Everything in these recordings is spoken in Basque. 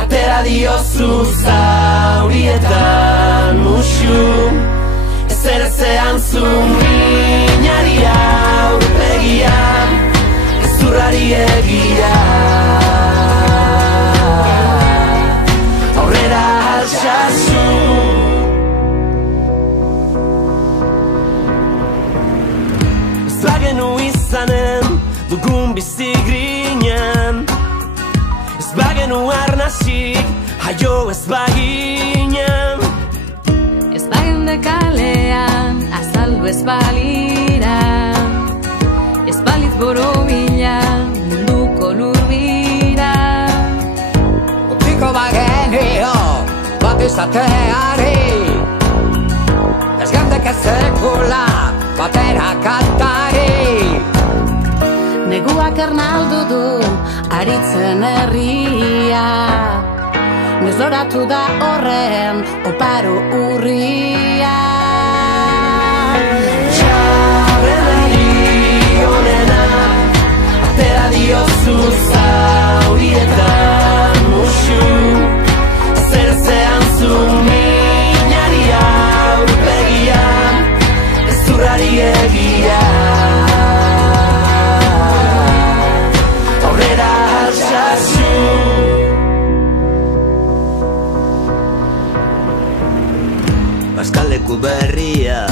Atera diozu zaurietan musu ezer ezean zu minari aurpegian ezurrari egia aurrera altsasu ez bagenu izanen dugun bizi grinen ez bagenu arnasik, haio ez baginen ez bagende kalean, azaldu ez balira ez balitz borobila, munduko lurbira utziko bagenio, bat izateari ez gandek ez sekula, batera kantari neguak ernaldu du aritzen herria nezoratu da horren oparo urria txarrenari onena atera diozu zaurietan musu zer zean zu minari aurpegian ezurrari egia Bazkaleku berria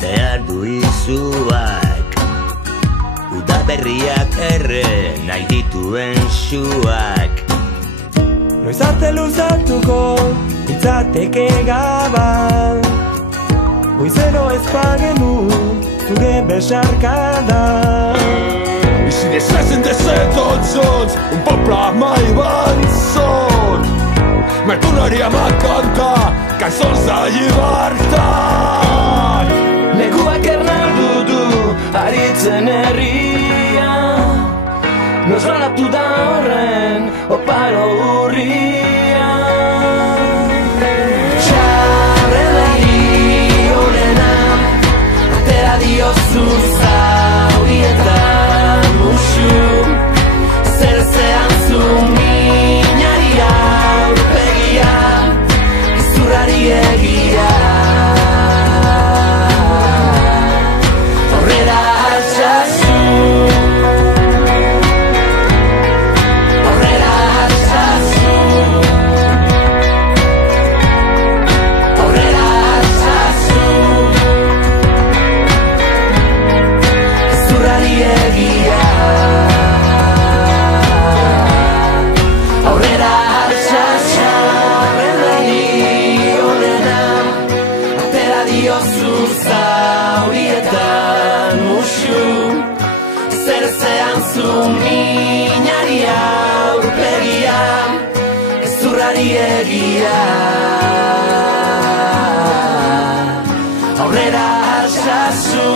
behar du izuak Uda berriak erre nahi dituen suak Noiz arte luzatuko itzateke gaban Goizero ez bagenu zure besarkada Si desezen desetotzotz un poble mai avançot me tornaria a cantar cançons de llibertat neguak ernaldu du aritzen herria nozoratu da horren oparo urria txarrenari onena atera diozu zaurietan musu zer zean zu minari aurpegian ezurrari egia aurrera altsasu aurrera altsasu aurrera altsasu ezurrari egia aurrera altsasu diozu zaurietan musu zer zean zu minari aurpegian ezurrari egia aurrera altsasu